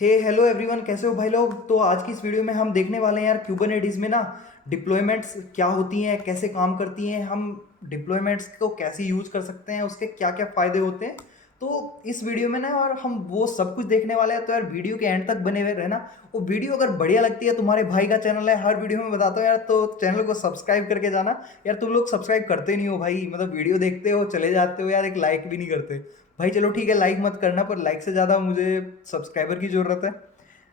हे hello everyone, कैसे हो भाई लोग। तो आज की इस वीडियो में हम देखने वाले हैं यार क्यूबरनेटिस में ना डिप्लॉयमेंट्स क्या होती हैं, कैसे काम करती हैं, हम डिप्लॉयमेंट्स को कैसे यूज कर सकते हैं, उसके क्या क्या फ़ायदे होते हैं। तो इस वीडियो में ना और हम वो सब कुछ देखने वाले हैं। तो यार वीडियो के एंड तक बने हुए रहना। वो वीडियो अगर बढ़िया लगती है, तुम्हारे भाई का चैनल है, हर वीडियो में बताता हूँ यार, तो चैनल को सब्सक्राइब करके जाना। यार तुम लोग सब्सक्राइब करते नहीं हो भाई, मतलब वीडियो देखते हो चले जाते हो यार, एक लाइक भी नहीं करते। भाई चलो ठीक है, लाइक मत करना, पर लाइक से ज़्यादा मुझे सब्सक्राइबर की ज़रूरत है।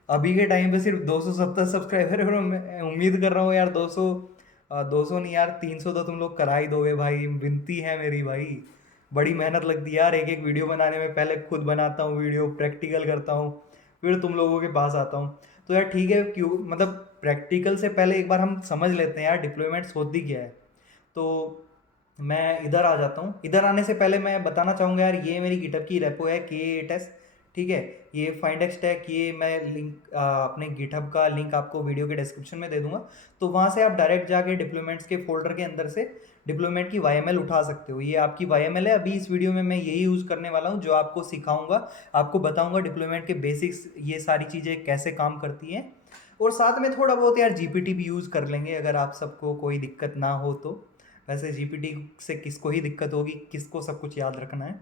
अभी के टाइम पे सिर्फ 270 सब्सक्राइबर है और मैं उम्मीद कर रहा हूँ यार 200, 200 नहीं यार 300 तो तुम लोग करा ही दोगे भाई, विनती है मेरी भाई। बड़ी मेहनत लगती है यार एक एक वीडियो बनाने में, पहले खुद बनाता हूँ वीडियो, प्रैक्टिकल करता हूँ, फिर तुम लोगों के पास आता हूँ। तो यार ठीक है, क्यों मतलब प्रैक्टिकल से पहले एक बार हम समझ लेते हैं यार डिप्लॉयमेंट्स होती क्या है। तो मैं इधर आ जाता हूँ। इधर आने से पहले मैं बताना चाहूँगा यार, ये मेरी गिटहब की रेपो है K8s। ठीक है, ये फाइंड एक्सटैक, ये मैं लिंक अपने गिटहब का लिंक आपको वीडियो के डिस्क्रिप्शन में दे दूंगा। तो वहाँ से आप डायरेक्ट जाके डिप्लॉयमेंट्स के फोल्डर के अंदर से डिप्लॉयमेंट की YML उठा सकते हो। ये आपकी YML है। अभी इस वीडियो में मैं यही यूज़ करने वाला हूँ, जो आपको सिखाऊंगा, आपको बताऊंगा डिप्लॉयमेंट के बेसिक्स, ये सारी चीज़ें कैसे काम करती हैं। और साथ में थोड़ा बहुत यार GPT भी यूज़ कर लेंगे, अगर आप सबको कोई दिक्कत ना हो तो। वैसे GPT से किसको ही दिक्कत होगी, किसको सब कुछ याद रखना है।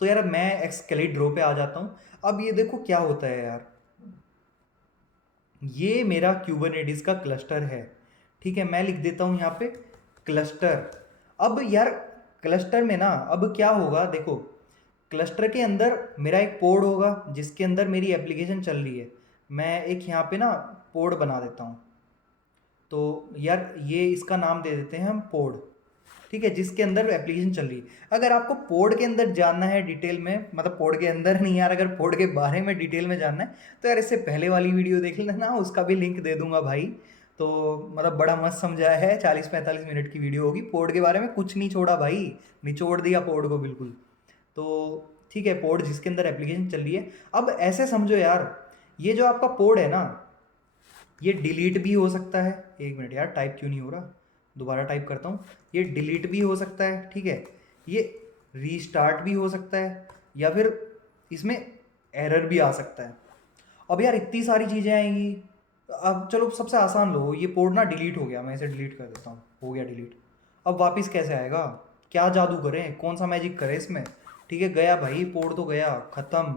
तो यार मैं एक्सकेलेट ड्रॉ पे आ जाता हूँ। अब ये देखो क्या होता है यार, ये मेरा क्यूबरनेटिस का क्लस्टर है। ठीक है, मैं लिख देता हूँ यहाँ पे क्लस्टर। अब यार क्लस्टर में ना अब क्या होगा देखो, क्लस्टर के अंदर मेरा एक पोड होगा जिसके अंदर मेरी एप्लीकेशन चल रही है। मैं एक यहाँ पे ना पोड बना देता हूँ। तो यार ये इसका नाम दे देते हैं हम पोड। ठीक है, जिसके अंदर एप्लीकेशन चल रही है। अगर आपको पोड के अंदर जानना है डिटेल में, मतलब पोड के अंदर नहीं यार, अगर पोड के बारे में डिटेल में जानना है तो यार इससे पहले वाली वीडियो देख लेना, उसका भी लिंक दे दूंगा भाई। तो मतलब बड़ा मस्त समझाया है, 40-45 मिनट की वीडियो होगी, पोड के बारे में कुछ नहीं छोड़ा भाई, निचोड़ दिया पोड को बिल्कुल। तो ठीक है, पोड जिसके अंदर एप्लीकेशन चल रही है। अब ऐसे समझो यार, ये जो आपका पोड है ना, ये डिलीट भी हो सकता है। एक मिनट यार, टाइप क्यों नहीं हो रहा, दोबारा टाइप करता हूँ। ये डिलीट भी हो सकता है, ठीक है, ये रीस्टार्ट भी हो सकता है, या फिर इसमें एरर भी आ सकता है। अब यार इतनी सारी चीज़ें आएंगी। अब चलो सबसे आसान लो, ये पोर्ट ना डिलीट हो गया, मैं इसे डिलीट कर देता हूँ, हो गया डिलीट। अब वापस कैसे आएगा, क्या जादू करें, कौन सा मैजिक करें इसमें। ठीक है, गया भाई, पोर्ट तो गया, ख़त्म,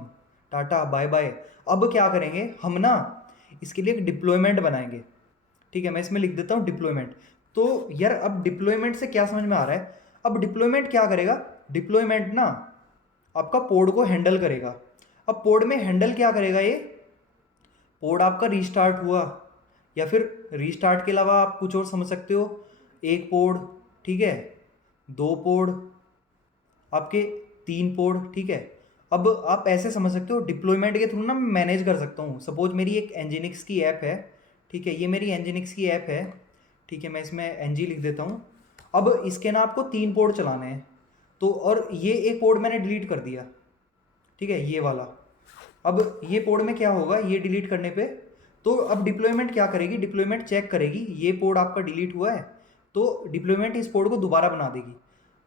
टाटा बाय बाय। अब क्या करेंगे हम ना, इसके लिए एक डिप्लॉयमेंट बनाएंगे। ठीक है, मैं इसमें लिख देता हूँ डिप्लॉयमेंट। तो यार अब डिप्लॉयमेंट से क्या समझ में आ रहा है, अब डिप्लॉयमेंट क्या करेगा, डिप्लॉयमेंट ना आपका पोड को हैंडल करेगा। अब पोड में हैंडल क्या करेगा ये, पोड आपका रीस्टार्ट हुआ, या फिर रीस्टार्ट के अलावा आप कुछ और समझ सकते हो, एक पोड, ठीक है, दो पोड, आपके तीन पोड, ठीक है। अब आप ऐसे समझ सकते हो, डिप्लॉयमेंट के थ्रू ना मैं मैनेज कर सकता हूँ। सपोज मेरी एक एनजिनिक्स की ऐप है, ठीक है, ये मेरी एनजिनिक्स की ऐप है। ठीक है, मैं इसमें एनजी लिख देता हूँ। अब इसके ना आपको तीन पोड चलाने हैं। तो और ये एक पोड मैंने डिलीट कर दिया, ठीक है, ये वाला। अब ये पोड में क्या होगा, ये डिलीट करने पे, तो अब डिप्लॉयमेंट क्या करेगी, डिप्लॉयमेंट चेक करेगी ये पोड आपका डिलीट हुआ है, तो डिप्लॉयमेंट इस पोड को दोबारा बना देगी।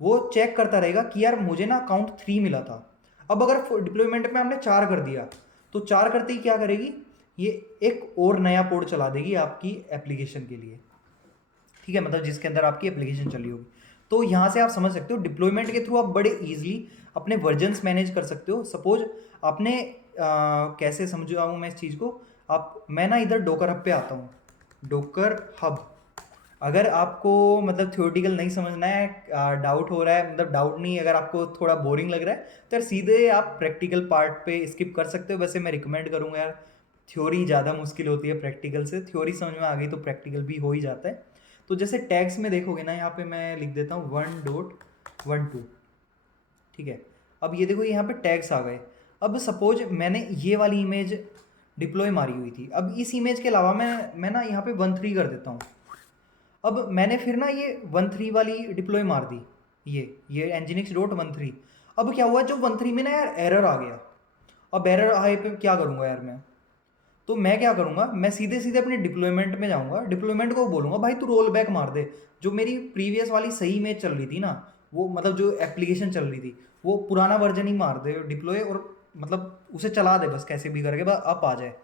वो चेक करता रहेगा कि यार मुझे ना काउंट 3 मिला था। अब अगर डिप्लॉयमेंट में हमने 4 कर दिया, तो 4 करते ही क्या करेगी, ये एक और नया पोड चला देगी आपकी एप्लीकेशन के लिए। ठीक है, मतलब जिसके अंदर आपकी एप्लीकेशन चली होगी। तो यहाँ से आप समझ सकते हो डिप्लॉयमेंट के थ्रू आप बड़े इजीली अपने वर्जन्स मैनेज कर सकते हो। सपोज आपने कैसे समझाऊँ मैं इस चीज़ को, आप मैं ना इधर डोकर हब पे आता हूँ, डोकर हब। अगर आपको मतलब थियोरटिकल नहीं समझना है, डाउट हो रहा है, मतलब डाउट नहीं, अगर आपको थोड़ा बोरिंग लग रहा है तो यार सीधे आप प्रैक्टिकल पार्ट पे स्किप कर सकते हो। वैसे मैं रिकमेंड करूँगा यार, थ्योरी ज़्यादा मुश्किल होती है प्रैक्टिकल से, थ्योरी समझ में आ गई तो प्रैक्टिकल भी हो ही जाता है। तो जैसे टैग्स में देखोगे ना, यहाँ पे मैं लिख देता हूँ 1.12, ठीक है। अब ये देखो यहाँ पे टैग्स आ गए। अब सपोज मैंने ये वाली इमेज डिप्लॉय मारी हुई थी, अब इस इमेज के अलावा मैं ना यहाँ पे 1.3 कर देता हूँ। अब मैंने फिर ना ये 1.3 वाली डिप्लॉय मार दी, ये nginx.13। अब क्या हुआ, जो 1.3 में ना यार एरर आ गया। अब एरर आए पे क्या करूँगा यार मैं, तो मैं क्या करूँगा, मैं सीधे सीधे अपने डिप्लॉयमेंट में जाऊँगा, डिप्लॉयमेंट को बोलूँगा भाई तू रोल बैक मार दे। जो मेरी प्रीवियस वाली सही इमेज चल रही थी ना, वो मतलब जो एप्लीकेशन चल रही थी, वो पुराना वर्जन ही मार दे डिप्लॉय, और मतलब उसे चला दे बस कैसे भी करके, बस अप आ जाए।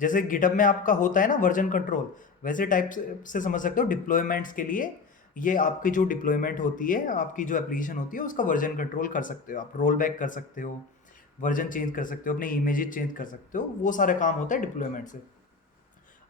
जैसे गिटहब में आपका होता है ना वर्जन कंट्रोल, वैसे टाइप से समझ सकते हो डिप्लॉयमेंट्स के लिए। ये आपकी जो डिप्लॉयमेंट होती है, आपकी जो एप्लीकेशन होती है, उसका वर्जन कंट्रोल कर सकते हो आप, रोल बैक कर सकते हो, वर्जन चेंज कर सकते हो, अपने इमेजेस चेंज कर सकते हो, वो सारे काम होता है डिप्लॉयमेंट से।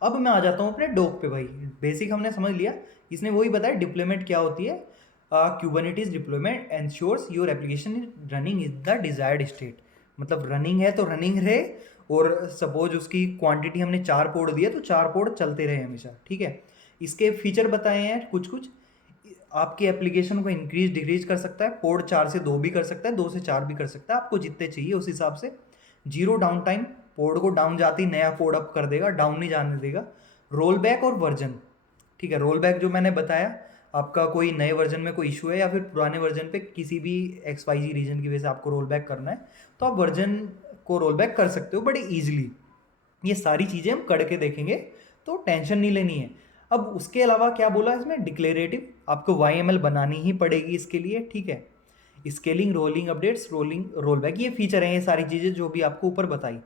अब मैं आ जाता हूँ अपने डॉक पे भाई। बेसिक हमने समझ लिया, इसने वही बताया डिप्लॉयमेंट क्या होती है। Kubernetes deployment ensures your application is running in the desired state. मतलब रनिंग है तो रनिंग रहे, और सपोज उसकी क्वांटिटी हमने 4 पोर्ट दिए तो 4 पोर्ट चलते रहे हमेशा, ठीक है। इसके फीचर बताए हैं कुछ कुछ। आपकी एप्लीकेशन को इंक्रीज डिक्रीज कर सकता है, पोर्ट 4 से 2 भी कर सकता है, 2 से 4 भी कर सकता है, आपको जितने चाहिए उस हिसाब से। जीरो डाउन टाइम, पोर्ट को डाउन जाती नया पोर्ट अप कर देगा, डाउन नहीं जाने देगा। रोल बैक और वर्जन, ठीक है। रोल बैक जो मैंने बताया, आपका कोई नए वर्जन में कोई इशू है या फिर पुराने वर्जन पे किसी भी एक्स वाई जी रीजन की वजह से आपको रोल बैक करना है, तो आप वर्जन को रोल बैक कर सकते हो बड़े ईजिली। ये सारी चीज़ें हम करके देखेंगे, तो टेंशन नहीं लेनी है। अब उसके अलावा क्या बोला इसमें, डिक्लेरेटिव आपको YML बनानी ही पड़ेगी इसके लिए, ठीक है। Scaling, rolling updates, rolling roll back, ये फीचर हैं, ये सारी चीज़ें जो भी आपको ऊपर बताई।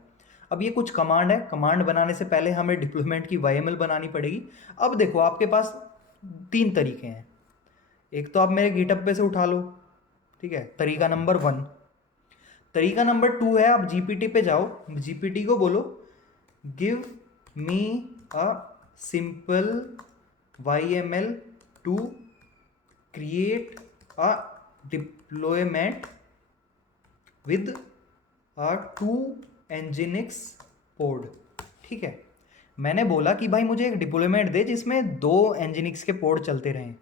अब ये कुछ कमांड है, कमांड बनाने से पहले हमें डिप्लॉयमेंट की YML बनानी पड़ेगी। अब देखो आपके पास 3 तरीके हैं। एक तो आप मेरे गिटहब पे से उठा लो, ठीक है, तरीका नंबर 1। तरीका नंबर 2 है, आप GPT पे जाओ, GPT को बोलो give me a simple YML to create a deployment with a 2 Nginx port, ठीक है। मैंने बोला कि भाई मुझे एक डिप्लॉयमेंट दे जिसमें 2 Nginx के पोर्ट चलते रहें,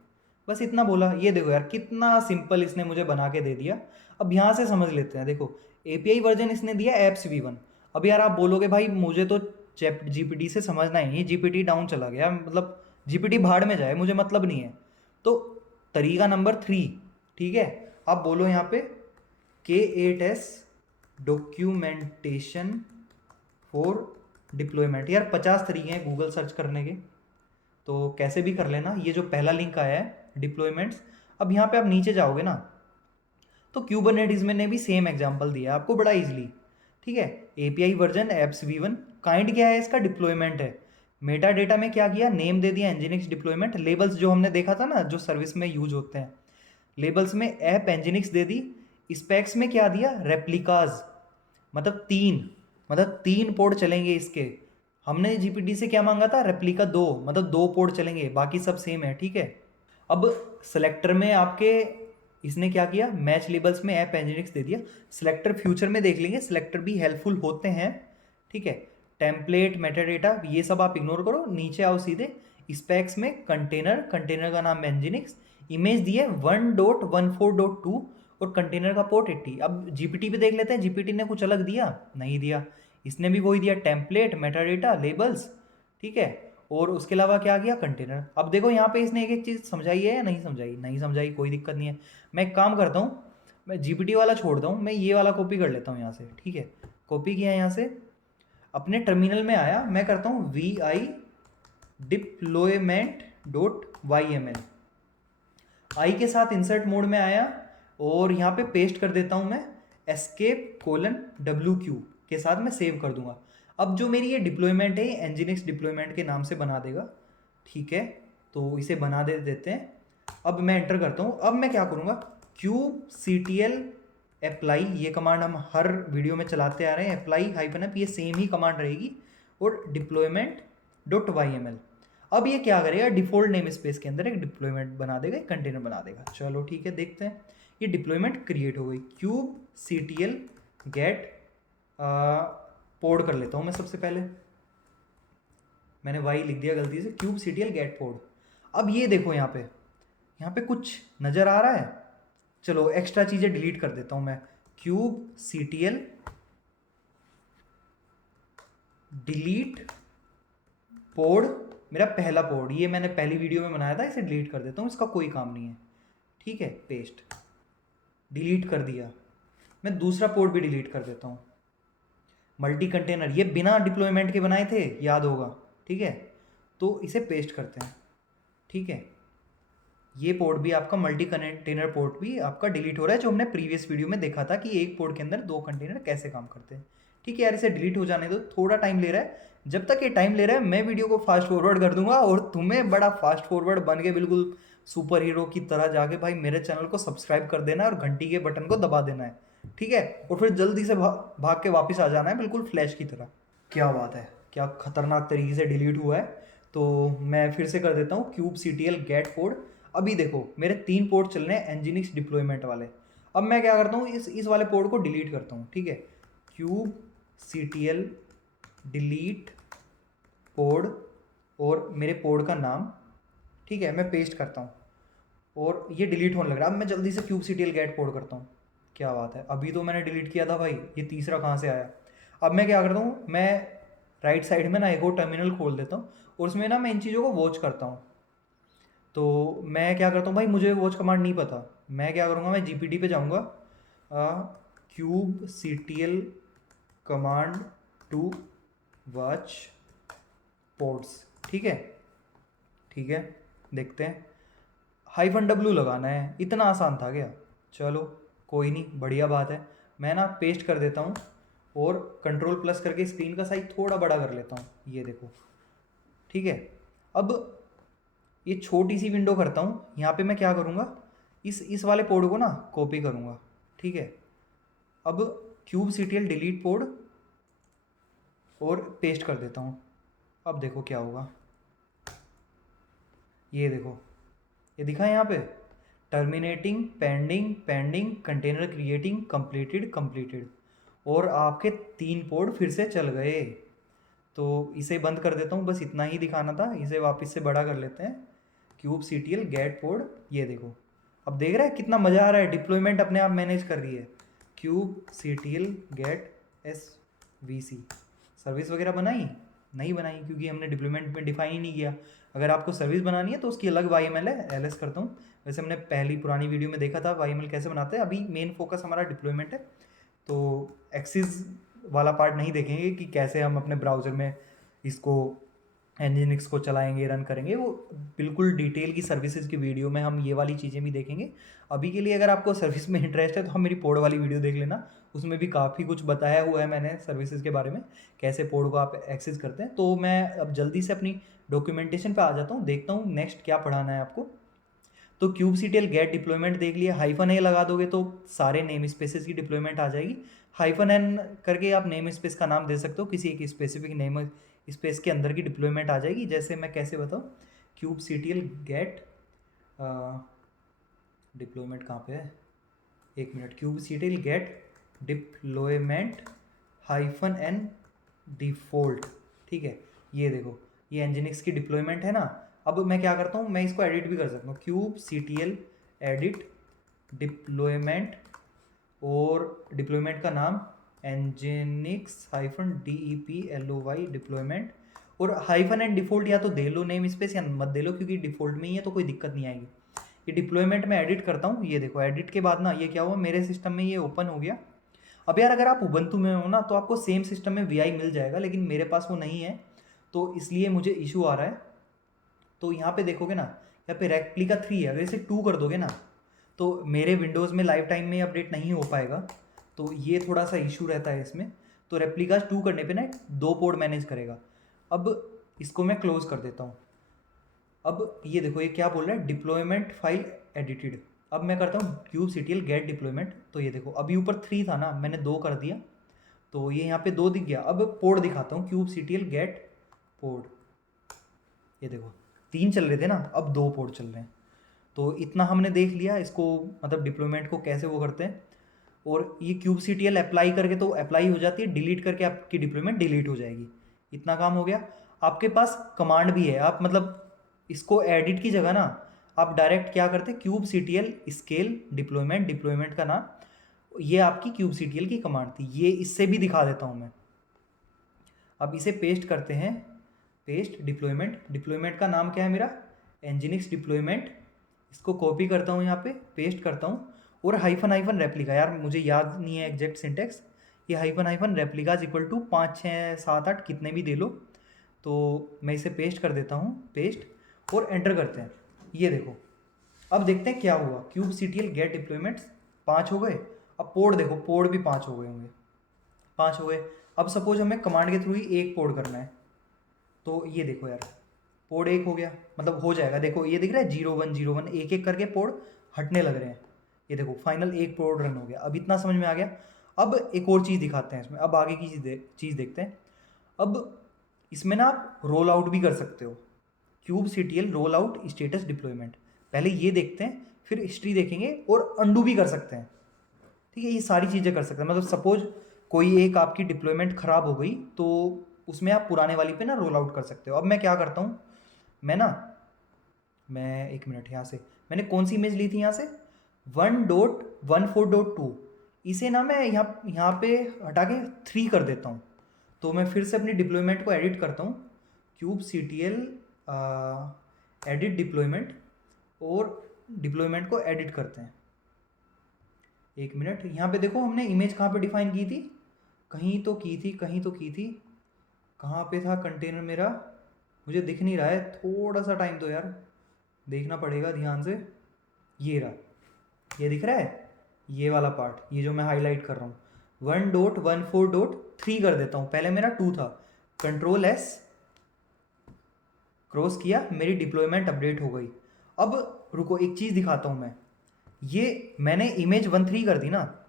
बस इतना बोला। ये देखो यार कितना सिंपल इसने मुझे बना के दे दिया। अब यहाँ से समझ लेते हैं, देखो API वर्जन इसने दिया एप्स V1। अब यार आप बोलोगे भाई मुझे तो चैट GPT से समझना ही नहीं, GPT डाउन चला गया, मतलब GPT भाड़ में जाए, मुझे मतलब नहीं है। तो तरीका नंबर 3, ठीक है, आप बोलो यहाँ पे K8s डॉक्यूमेंटेशन फॉर डिप्लॉयमेंट। यार 50 तरीके हैं गूगल सर्च करने के, तो कैसे भी कर लेना। ये जो पहला लिंक आया है डिप्लॉयमेंट्स, अब यहाँ पे आप नीचे जाओगे ना, तो क्यूबरनेटिस में ने भी सेम एग्जांपल दिया है आपको बड़ा इजीली, ठीक है। API version apps V1, kind क्या है इसका, डिप्लॉयमेंट है। मेटा डेटा में क्या किया, नेम दे दिया Nginx डिप्लॉयमेंट। लेबल्स जो हमने देखा था ना, जो सर्विस में यूज होते हैं, लेबल्स में ऐप Nginx दे दी। स्पेक्स में क्या दिया, रेप्लिकाज, मतलब 3, मतलब 3 पोर्ट चलेंगे इसके। हमने GPT से क्या मांगा था, रेप्लिका 2, मतलब 2 पोर्ट चलेंगे, बाकी सब सेम है, ठीक है। अब सेलेक्टर में आपके इसने क्या किया, मैच लेबल्स में ऐप Nginx दे दिया। सिलेक्टर फ्यूचर में देख लेंगे, सिलेक्टर भी हेल्पफुल होते हैं, ठीक है। टेम्पलेट, मेटाडेटा, ये सब आप इग्नोर करो, नीचे आओ सीधे। स्पेक्स में कंटेनर, कंटेनर का नाम Nginx, इमेज दिए 1.14.2 और कंटेनर का पोर्ट 80। अब GPT पे देख लेते हैं, GPT ने कुछ अलग दिया, नहीं दिया। इसने भी वही दिया, टेम्पलेट, मेटाडेटा, लेबल्स, ठीक है। और उसके अलावा क्या किया, कंटेनर। अब देखो यहाँ पे इसने एक एक चीज़ समझाई है या नहीं समझाई, नहीं समझाई, कोई दिक्कत नहीं है। मैं एक काम करता हूँ, मैं GPT वाला छोड़ता हूँ, मैं ये वाला कॉपी कर लेता हूँ यहाँ से, ठीक है। कॉपी किया यहाँ से, अपने टर्मिनल में आया, मैं करता हूँ vi deployment.yml, आई के साथ इंसर्ट मोड में आया, और यहाँ पे पेस्ट कर देता हूँ मैं escape::wq के साथ मैं सेव कर दूंगा। अब जो मेरी ये डिप्लॉयमेंट है, ये Nginx डिप्लॉयमेंट के नाम से बना देगा, ठीक है। तो इसे बना देते हैं। अब मैं एंटर करता हूँ। अब मैं क्या करूँगा, kubectl apply, ये कमांड हम हर वीडियो में चलाते आ रहे हैं, apply -up, ये सेम ही कमांड रहेगी, और deployment.yml। अब ये क्या करेगा, डिफॉल्ट नेम स्पेस के अंदर एक डिप्लॉयमेंट बना देगा, एक कंटेनर बना देगा। चलो ठीक है, देखते हैं। ये डिप्लॉयमेंट क्रिएट हो गई। kubectl get पोर्ट कर लेता हूँ मैं सबसे पहले, मैंने y लिख दिया गलती से, kubectl get पोर्ट। अब ये देखो यहाँ पे कुछ नज़र आ रहा है। चलो एक्स्ट्रा चीज़ें डिलीट कर देता हूँ मैं। kubectl डिलीट पोर्ट, मेरा पहला पोर्ट, ये मैंने पहली वीडियो में बनाया था, इसे डिलीट कर देता हूँ, इसका कोई काम नहीं है, ठीक है। पेस्ट, डिलीट कर दिया। मैं दूसरा पोर्ट भी डिलीट कर देता हूँ। मल्टी कंटेनर, ये बिना डिप्लॉयमेंट के बनाए थे, याद होगा, ठीक है। तो इसे पेस्ट करते हैं, ठीक है। ये पोर्ट भी आपका मल्टी कंटेनर पोर्ट भी आपका डिलीट हो रहा है, जो हमने प्रीवियस वीडियो में देखा था कि एक पोर्ट के अंदर 2 कंटेनर कैसे काम करते हैं। ठीक है यार, इसे डिलीट हो जाने दो, थोड़ा टाइम ले रहा है। जब तक ये टाइम ले रहा है मैं वीडियो को फास्ट फॉरवर्ड कर दूंगा और तुम्हें बड़ा फास्ट फॉरवर्ड बन के बिल्कुल सुपर हीरो की तरह जाके भाई मेरे चैनल को सब्सक्राइब कर देना है और घंटी के बटन को दबा देना है। ठीक है, और फिर जल्दी से भाग के वापस आ जाना है बिल्कुल फ्लैश की तरह। क्या बात है, क्या खतरनाक तरीके से डिलीट हुआ है। तो मैं फिर से कर देता हूँ kubectl get पोर्ट। अभी देखो मेरे 3 पोर्ट चल रहे हैं nginx डिप्लॉयमेंट वाले। अब मैं क्या करता हूँ, इस वाले पोर्ट को डिलीट करता हूँ। ठीक है, kubectl डिलीट पोर्ट और मेरे पोर्ट का नाम, ठीक है, मैं पेस्ट करता हूँ और ये डिलीट होने लग रहा है। अब मैं जल्दी से kubectl get पोर्ट करता हूँ। क्या बात है, अभी तो मैंने डिलीट किया था भाई, ये तीसरा कहाँ से आया। अब मैं क्या करता हूँ, मैं राइट साइड में ना एक और टर्मिनल खोल देता हूँ और उसमें ना मैं इन चीज़ों को वॉच करता हूँ। तो मैं क्या करता हूँ भाई, मुझे वॉच कमांड नहीं पता, मैं क्या करूँगा, मैं जीपीटी पे जाऊँगा, kubectl command to watch ports. ठीक है, ठीक है, देखते हैं। -w लगाना है, इतना आसान था क्या। चलो कोई नहीं, बढ़िया बात है। मैं ना पेस्ट कर देता हूँ और Ctrl+ करके स्क्रीन का साइज थोड़ा बड़ा कर लेता हूँ, ये देखो। ठीक है, अब ये छोटी सी विंडो करता हूँ। यहाँ पे मैं क्या करूँगा, इस वाले पोर्ट को ना कॉपी करूँगा। ठीक है, अब kubectl डिलीट पोर्ट और पेस्ट कर देता हूँ। अब देखो क्या होगा, ये देखो, ये दिखा है यहाँ पे terminating, pending, pending, container creating, completed, completed, और आपके 3 पोर्ट फिर से चल गए। तो इसे बंद कर देता हूँ, बस इतना ही दिखाना था। इसे वापस से बड़ा कर लेते हैं, kubectl get पोर्ट। ये देखो, अब देख रहा है कितना मज़ा आ रहा है, डिप्लॉयमेंट अपने आप मैनेज कर रही है। kubectl get svc। सर्विस वगैरह बनाई नहीं बनाई, क्योंकि हमने डिप्लॉयमेंट में डिफाइन ही नहीं किया। अगर आपको सर्विस बनानी है तो उसकी अलग YML है, एलएस करता हूँ। वैसे हमने पहली पुरानी वीडियो में देखा था YML कैसे बनाते हैं। अभी मेन फोकस हमारा डिप्लॉयमेंट है, तो एक्सिस वाला पार्ट नहीं देखेंगे कि कैसे हम अपने ब्राउज़र में इसको nginx को चलाएंगे, रन करेंगे। वो बिल्कुल डिटेल की सर्विसेज की वीडियो में हम ये वाली चीज़ें भी देखेंगे। अभी के लिए अगर आपको सर्विस में इंटरेस्ट है तो हम मेरी पोर्ट वाली वीडियो देख लेना, उसमें भी काफ़ी कुछ बताया हुआ है मैंने सर्विसेज के बारे में, कैसे पोर्ट को आप एक्सेस करते हैं। तो मैं अब जल्दी से अपनी डॉक्यूमेंटेशन पे आ जाता हूँ, देखता हूँ नेक्स्ट क्या पढ़ाना है आपको। तो kubectl get डिप्लॉयमेंट देख लिया, -a लगा दोगे तो सारे नेम स्पेसेस की डिप्लॉयमेंट आ जाएगी। -n करके आप नेम स्पेस का नाम दे सकते हो, किसी एक स्पेसिफिक नेम स्पेस के अंदर की डिप्लॉयमेंट आ जाएगी। जैसे मैं कैसे बताऊँ, kubectl get डिप्लॉयमेंट कहाँ पे है, एक minute, kubectl get deployment -n default. ठीक है, ये देखो, ये nginx की डिप्लॉयमेंट है ना। अब मैं क्या करता हूँ, मैं इसको एडिट भी कर सकता हूँ, kubectl एडिट डिप्लॉयमेंट और डिप्लॉयमेंट का नाम nginx -deploy डिप्लॉयमेंट, और -n डिफ़ॉल्ट या तो दे लो नेम स्पेस या मत दे लो, क्योंकि डिफ़ॉल्ट में ही है तो कोई दिक्कत नहीं आएगी। ये डिप्लॉयमेंट में एडिट करता हूँ, ये देखो एडिट के बाद ना ये क्या हुआ, मेरे सिस्टम में ये ओपन हो गया। अब यार अगर आप उबंटू में हो ना तो आपको सेम सिस्टम में VI मिल जाएगा, लेकिन मेरे पास वो नहीं है, तो इसलिए मुझे इशू आ रहा है। तो यहाँ पे देखोगे ना, यहाँ पे रेप्लिका 3 है, अगर इसे 2 कर दोगे ना तो मेरे विंडोज़ में लाइफ टाइम में अपडेट नहीं हो पाएगा, तो ये थोड़ा सा इशू रहता है इसमें। तो रेप्लिका 2 करने पे ना 2 पोर्ट मैनेज करेगा। अब इसको मैं क्लोज कर देता हूँ। अब ये देखो, ये क्या बोल रहा है, डिप्लॉयमेंट फाइल एडिटेड। अब मैं करता हूँ kubectl get डिप्लॉयमेंट, तो ये देखो अभी ऊपर 3 था ना, मैंने 2 कर दिया तो ये यहाँ पे 2 दिख गया। अब पोर्ट दिखाता हूँ, kubectl get पोर्ट, ये देखो 3 चल रहे थे ना, अब 2 पोर्ट चल रहे हैं। तो इतना हमने देख लिया इसको, मतलब डिप्लॉयमेंट को कैसे वो करते हैं। और ये kubectl अप्लाई करके तो अप्लाई हो जाती है, डिलीट करके आपकी डिप्लॉयमेंट डिलीट हो जाएगी। इतना काम हो गया। आपके पास कमांड भी है, आप मतलब इसको एडिट की जगह ना आप डायरेक्ट क्या करते हैं, kubectl स्केल डिप्लॉयमेंट, डिप्लॉयमेंट का नाम, ये आपकी kubectl की कमांड थी। ये इससे भी दिखा देता हूँ मैं। अब इसे पेस्ट करते हैं, पेस्ट डिप्लॉयमेंट, डिप्लॉयमेंट का नाम क्या है मेरा, nginx डिप्लॉयमेंट। इसको कॉपी करता हूँ, यहाँ पे पेस्ट करता हूँ, और हाइफन रेप्लिका, यार मुझे याद नहीं है एग्जैक्ट सिंटेक्स, ये हाइफन रेप्लिका इक्वल टू 5 6 7 8 कितने भी दे लो। तो मैं इसे पेस्ट कर देता हूँ, पेस्ट, और एंटर करते हैं। ये देखो, अब देखते हैं क्या हुआ। kubectl गेट डिप्लॉयमेंट्स 5 हो गए। अब पोर्ट देखो, पोर्ट भी 5 हो गए होंगे, 5 हो गए। अब सपोज हमें कमांड के थ्रू ही एक पोर्ट करना है, तो ये देखो यार, पोर्ट 1 हो गया, मतलब हो जाएगा। देखो ये दिख रहा है 0 1 0 1, एक एक करके पोर्ट हटने लग रहे हैं। ये देखो फाइनल एक पोर्ट रन हो गया। अब इतना समझ में आ गया। अब एक और चीज़ दिखाते हैं इसमें, अब आगे की चीज़ देखते हैं। अब इसमें ना आप रोल आउट भी कर सकते हो, kubectl roll out status deployment. पहले ये देखते हैं, फिर हिस्ट्री देखेंगे और अंडू भी कर सकते हैं। ठीक है, ये सारी चीज़ें कर सकते हैं। मतलब सपोज कोई एक आपकी डिप्लॉयमेंट ख़राब हो गई तो उसमें आप पुराने वाली पे ना रोल आउट कर सकते हो। अब मैं क्या करता हूँ, मैं एक मिनट, यहाँ से मैंने कौन सी इमेज ली थी, यहाँ से 1.14.2, इसे ना मैं यहाँ पे हटा के 3 कर देता हूँ। तो मैं फिर से अपनी डिप्लॉयमेंट को एडिट करता हूँ, kubectl एडिट डिप्लॉयमेंट, और डिप्लॉयमेंट को एडिट करते हैं। एक मिनट, यहाँ पे देखो हमने इमेज कहाँ पे डिफाइन की थी, कहीं तो की थी, कहाँ पे था कंटेनर मेरा, मुझे दिख नहीं रहा है, थोड़ा सा टाइम दो यार, देखना पड़ेगा ध्यान से। ये रहा, ये दिख रहा है, ये वाला पार्ट, ये जो मैं हाईलाइट कर रहा हूँ, 1.14.3 कर देता हूँ। पहले मेरा 2 था, Ctrl S क्रॉस किया, मेरी डिप्लॉयमेंट अपडेट हो गई। अब रुको, एक चीज़ दिखाता हूँ मैं, ये मैंने इमेज 1.3 कर दी ना,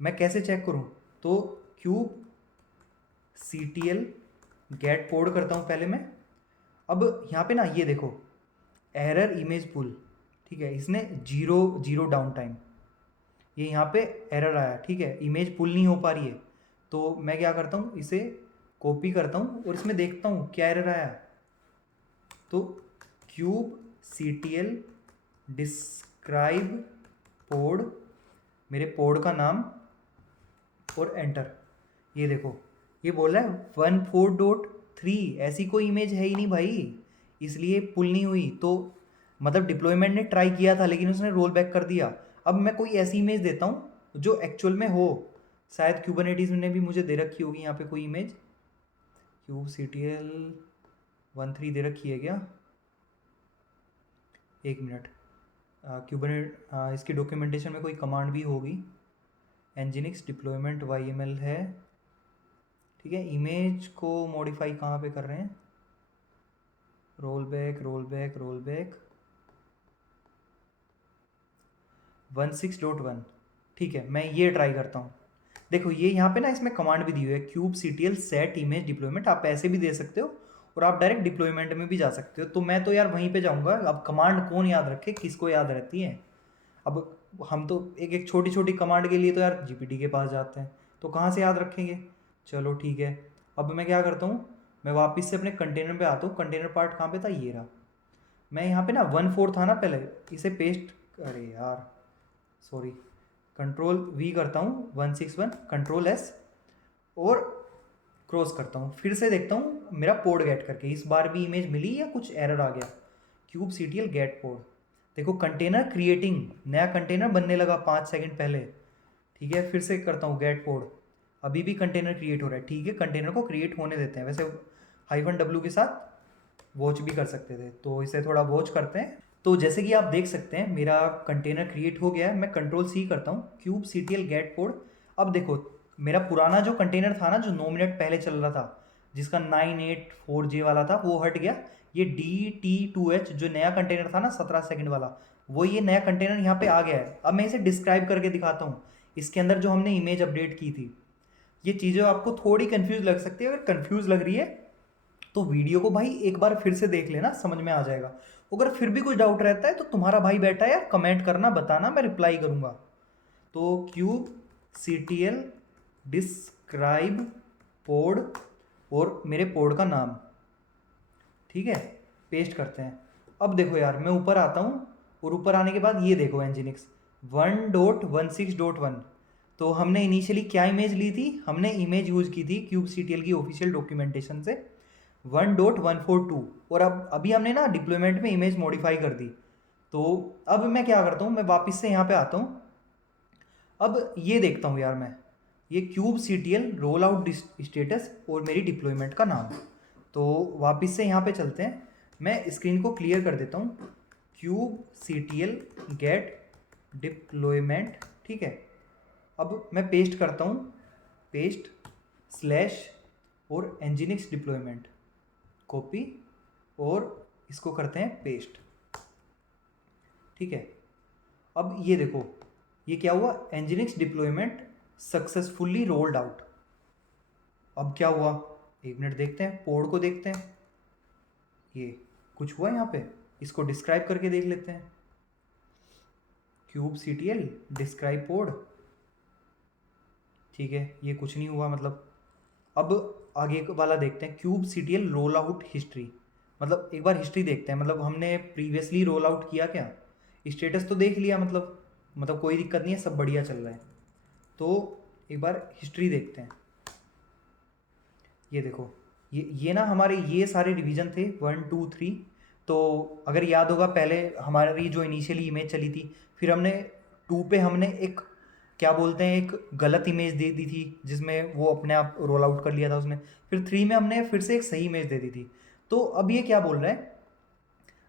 मैं कैसे चेक करूँ, तो kubectl गेट पोर्ट करता हूँ पहले मैं। अब यहाँ पे ना ये देखो, एरर इमेज पुल, ठीक है, इसने 0 डाउन टाइम, ये यहाँ पे एरर आया, ठीक है, इमेज पुल नहीं हो पा रही है। तो मैं क्या करता हूँ, इसे कॉपी करता हूँ और इसमें देखता हूँ क्या एरर आया। तो kubectl डिस्क्राइब पोर्ट, मेरे पोर्ट का नाम, और एंटर। ये देखो, ये बोल रहा है 14.3, ऐसी कोई इमेज है ही नहीं भाई, इसलिए पुल नहीं हुई। तो मतलब डिप्लॉयमेंट ने ट्राई किया था लेकिन उसने रोल बैक कर दिया। अब मैं कोई ऐसी इमेज देता हूँ जो एक्चुअल में हो, शायद क्यूबरनेटिस ने भी मुझे दे रखी होगी यहाँ पे कोई इमेज, kubectl 1.3 दे रखी है क्या, एक मिनट, क्यूबरनेट इसकी डॉक्यूमेंटेशन में कोई कमांड भी होगी, nginx डिप्लॉयमेंट yml है, ठीक है। इमेज को मॉडिफाई कहाँ पे कर रहे हैं, रोल बैक 16.1, ठीक है, मैं ये ट्राई करता हूँ। देखो ये यहाँ पे ना इसमें कमांड भी दी हुई है, kubectl set image डिप्लॉयमेंट, आप ऐसे भी दे सकते हो और आप डायरेक्ट डिप्लॉयमेंट में भी जा सकते हो। तो मैं तो यार वहीं पे जाऊँगा। अब कमांड कौन याद रखे, किसको याद रहती है। अब हम तो एक एक छोटी छोटी कमांड के लिए तो यार जीपीटी के पास जाते हैं, तो कहाँ से याद रखेंगे। चलो ठीक है, अब मैं क्या करता हूँ, मैं वापस से अपने कंटेनर पे आता हूँ। कंटेनर पार्ट कहाँ पे था, ये रहा। मैं यहाँ पे ना 1.4 था ना पहले, इसे पेस्ट, अरे यार सॉरी, Ctrl V करता हूँ 161, Ctrl S और क्रॉस करता हूँ। फिर से देखता हूँ मेरा पोर्ट गेट करके, इस बार भी इमेज मिली या कुछ एरर आ गया। kubectl गेट पोर्ट, देखो कंटेनर क्रिएटिंग, नया कंटेनर बनने लगा 5 सेकंड पहले, ठीक है। फिर से करता हूँ गेट पोर्ट, अभी भी कंटेनर क्रिएट हो रहा है, ठीक है। कंटेनर को क्रिएट होने देते हैं, वैसे -w के साथ वॉच भी कर सकते थे, तो इसे थोड़ा वॉच करते हैं। तो जैसे कि आप देख सकते हैं मेरा कंटेनर क्रिएट हो गया है। मैं Ctrl C करता हूँ, kubectl गेट पोर्ट। अब देखो मेरा पुराना जो कंटेनर था ना, जो 9 मिनट पहले चल रहा था, जिसका 984J वाला था, वो हट गया। ये DT2H जो नया कंटेनर था ना 17 सेकंड वाला, वो ये नया कंटेनर यहाँ पे आ गया है। अब मैं इसे डिस्क्राइब करके दिखाता हूँ, इसके अंदर जो हमने इमेज अपडेट की थी। ये चीज़ें आपको थोड़ी कंफ्यूज लग सकती है, अगर कंफ्यूज लग रही है तो वीडियो को भाई एक बार फिर से देख लेना, समझ में आ जाएगा। अगर फिर भी कुछ डाउट रहता है तो तुम्हारा भाई बैठा है यार, कमेंट करना, बताना, मैं रिप्लाई करूँगा। तो kubectl डिस्क्राइब पोर्ट और मेरे पोर्ट का नाम, ठीक है, पेस्ट करते हैं। अब देखो यार मैं ऊपर आता हूँ और ऊपर आने के बाद ये देखो nginx 1.16.1, तो हमने इनिशियली क्या इमेज ली थी, हमने इमेज यूज की थी kubectl की ऑफिशियल डॉक्यूमेंटेशन से 1.142, और अब अभी हमने ना डिप्लॉयमेंट में इमेज मॉडिफाई कर दी। तो अब मैं क्या करता हूँ, मैं वापस से यहाँ पे आता हूँ। अब ये देखता हूँ यार मैं, ये kubectl रोल आउट स्टेटस और मेरी डिप्लॉयमेंट का नाम। तो वापस से यहाँ पे चलते हैं, मैं स्क्रीन को क्लियर कर देता हूँ। kubectl get डिप्लॉयमेंट, ठीक है। अब मैं पेस्ट करता हूँ, पेस्ट स्लैश और nginx डिप्लॉयमेंट, कॉपी और इसको करते हैं पेस्ट, ठीक है। अब ये देखो ये क्या हुआ, nginx deployment successfully rolled out. अब क्या हुआ, एक मिनट देखते हैं, पोड को देखते हैं, ये कुछ हुआ यहाँ पे, इसको डिस्क्राइब करके देख लेते हैं। kubectl डिस्क्राइब पोड, ठीक है, ये कुछ नहीं हुआ मतलब। अब आगे वाला देखते हैं, kubectl रोल आउट हिस्ट्री, मतलब एक बार हिस्ट्री देखते हैं, मतलब हमने प्रीवियसली रोल आउट किया क्या, स्टेटस तो देख लिया, मतलब कोई दिक्कत नहीं है, सब बढ़िया चल रहा है। तो एक बार हिस्ट्री देखते हैं, ये देखो ये ना हमारे ये सारे डिवीजन थे 1 2 3। तो अगर याद होगा पहले हमारी जो इनिशियली इमेज चली थी, फिर हमने 2 पे हमने एक क्या बोलते हैं एक गलत इमेज दे दी थी जिसमें वो अपने आप रोल आउट कर लिया था उसने। फिर 3 में हमने फिर से एक सही इमेज दे दी थी। तो अब ये क्या बोल रहा है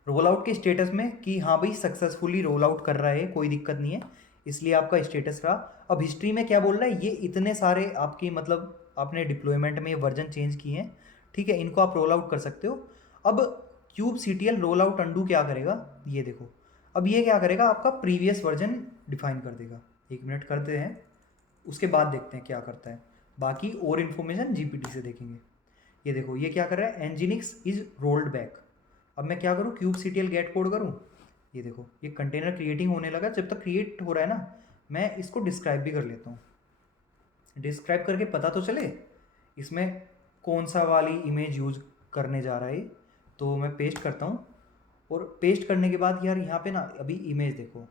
रोल आउट के स्टेटस में कि हाँ भाई सक्सेसफुली रोल आउट कर रहा है, कोई दिक्कत नहीं है, इसलिए आपका स्टेटस रहा। अब हिस्ट्री में क्या बोल रहा है, ये इतने सारे आपकी मतलब आपने डिप्लॉयमेंट में वर्जन चेंज किए हैं, ठीक है, इनको आप रोल आउट कर सकते हो। अब kubectl रोल आउट अंडू क्या करेगा, ये देखो, अब ये क्या करेगा, आपका प्रीवियस वर्जन डिफाइन कर देगा। 1 मिनट करते हैं, उसके बाद देखते हैं क्या करता है, बाकी और इन्फॉर्मेशन GPT से देखेंगे। ये देखो ये क्या कर रहा है, nginx इज रोल्ड बैक। अब मैं क्या करूँ, kubectl गेट कोड करूँ, ये देखो ये कंटेनर क्रिएटिंग होने लगा। जब तक क्रिएट हो रहा है ना, मैं इसको डिस्क्राइब भी कर लेता हूँ, डिस्क्राइब करके पता तो चले इसमें कौन सा वाली इमेज यूज करने जा रहा है। तो मैं पेस्ट करता हूँ, और पेस्ट करने के बाद यार यहाँ पे ना अभी इमेज देखो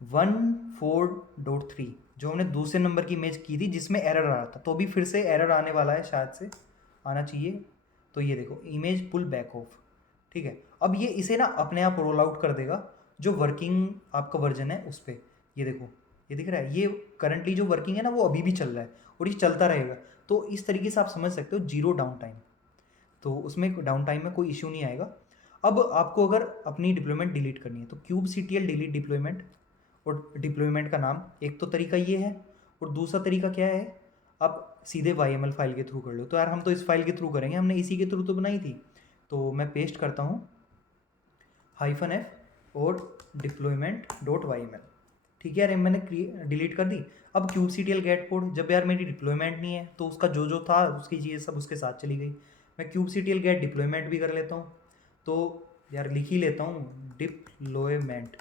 14.3 जो हमने दूसरे नंबर की इमेज की थी जिसमें एरर आ रहा था, तो अभी फिर से एरर आने वाला है, शायद से आना चाहिए। तो ये देखो इमेज पुल बैक ऑफ, ठीक है। अब ये इसे ना अपने आप रोल आउट कर देगा जो वर्किंग आपका वर्जन है उस पर। ये देखो ये दिख रहा है, ये करंटली जो वर्किंग है ना वो अभी भी चल रहा है और ये चलता रहेगा। तो इस तरीके से आप समझ सकते हो जीरो डाउन टाइम, तो उसमें डाउन टाइम में कोई इशू नहीं आएगा। अब आपको अगर अपनी डिप्लॉयमेंट डिलीट करनी है तो kubectl डिलीट डिप्लॉयमेंट, और डिप्लॉयमेंट का नाम एक तो तरीका ये है, और दूसरा तरीका क्या है, आप सीधे YML फाइल के थ्रू कर लो। तो यार हम तो इस फाइल के थ्रू करेंगे, हमने इसी के थ्रू तो बनाई थी। तो मैं पेस्ट करता हूँ -f और deployment.yml, ठीक है यार, मैंने डिलीट कर दी। अब kubectl गेट कोड, जब यार मेरी डिप्लॉयमेंट नहीं है तो उसका जो जो था उसकी चीज़ें सब उसके साथ चली गई। मैं kubectl गेट डिप्लॉयमेंट भी कर लेता हूँ, तो यार लिख ही लेता हूँ डिप्लॉयमेंट,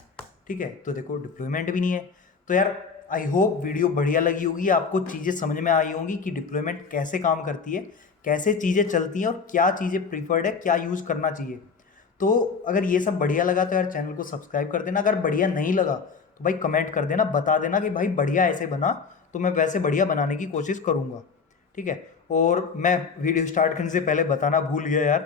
ठीक है। तो देखो डिप्लॉयमेंट भी नहीं है। तो यार आई होप वीडियो बढ़िया लगी होगी, आपको चीज़ें समझ में आई होंगी कि डिप्लॉयमेंट कैसे काम करती है, कैसे चीज़ें चलती हैं और क्या चीज़ें प्रीफर्ड है, क्या यूज़ करना चाहिए। तो अगर ये सब बढ़िया लगा तो यार चैनल को सब्सक्राइब कर देना, अगर बढ़िया नहीं लगा तो भाई कमेंट कर देना, बता देना कि भाई बढ़िया ऐसे बना, तो मैं वैसे बढ़िया बनाने की कोशिश करूँगा, ठीक है। और मैं वीडियो स्टार्ट करने से पहले बताना भूल गया यार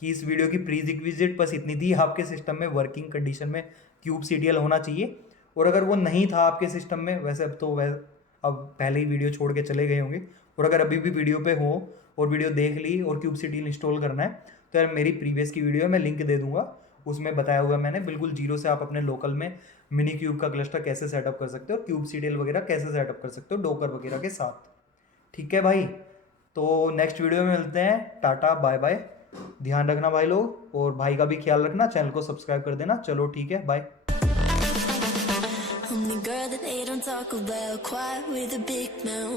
कि इस वीडियो की प्री रिक्विजिट बस इतनी थी, आपके सिस्टम में वर्किंग कंडीशन में kubectl होना चाहिए। और अगर वो नहीं था आपके सिस्टम में, वैसे अब तो अब पहले ही वीडियो छोड़ के चले गए होंगे, और अगर अभी भी वीडियो पे हो और वीडियो देख ली और kubectl इंस्टॉल करना है तो यार मेरी प्रीवियस की वीडियो मैं लिंक दे दूंगा, उसमें बताया हुआ मैंने बिल्कुल जीरो से आप अपने लोकल में मिनी क्यूब का क्लस्टर कैसे सेटअप कर सकते हो, kubectl वगैरह कैसे सेटअप कर सकते हो डोकर वगैरह के साथ, ठीक है भाई। तो नेक्स्ट वीडियो में मिलते हैं, टाटा बाय बाय, ध्यान रखना भाई लोग, और भाई का भी ख्याल रखना, चैनल को सब्सक्राइब कर देना। चलो ठीक है, bye. I'm the girl that they don't talk about, quiet with a big mouth.